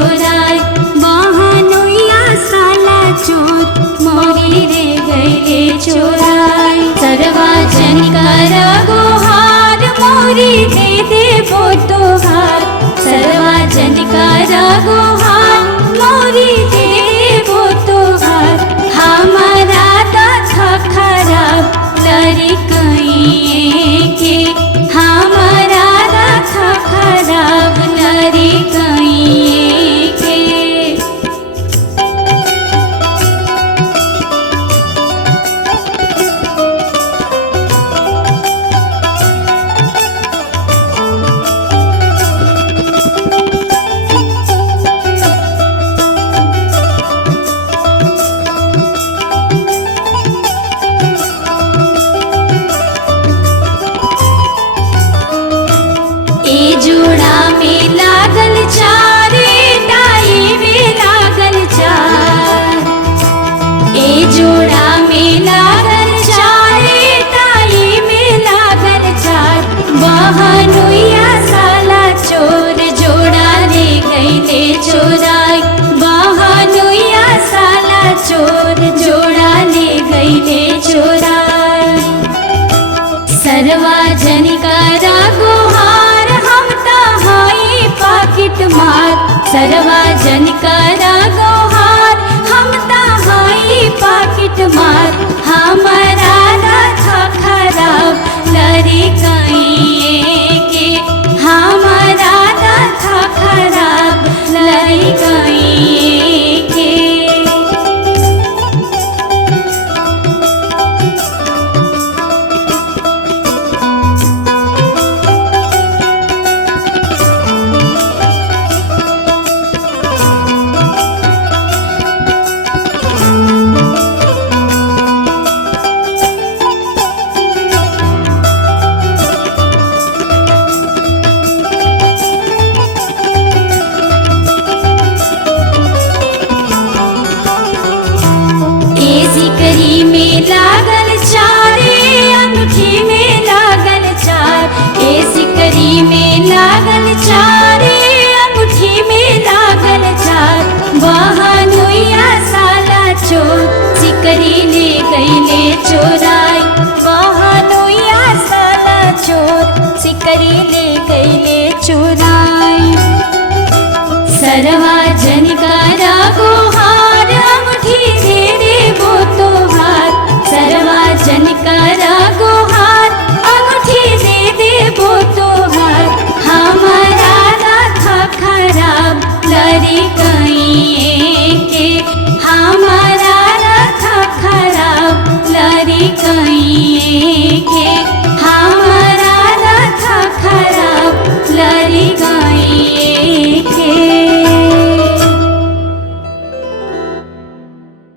चोराई बहनुइया साला चोर मोरी रे गईले चोराई। सर्वजन कर गुहार मोरी दे देबो तोहार। सर्वजन कर गुहार मोरी दे देबो तोहार। हमारा दशा खराब लड़कइए के हमारा दशा खराब लड़कइए के। ए जोड़ा में लागल चार टाई में लागल चार। ए जोड़ा में लागल चार टाई में लागल चार। बहनुइया साला चोर जोड़ा ले गईले चोराई। बहनुइया साला चोर जोड़ा ले गईले चोराई। सर्वजन कर गुहार हम तहाई पाकिट मार। सर्वजन कर गुहार हम तहाई पाकिट मार। हमारा दशा खराब लड़कइए के हमारा दशा खराब लड़कइए के। सिकरी में लागल चार अंगूठी में लागल चार। ए सिकरी में लागल चार अंगूठी में लागल चार। बहनुइया साला चोर सिकरी ले गईले चोराई। बहनुइया साला चोर सिकरी ले गईले चोराई।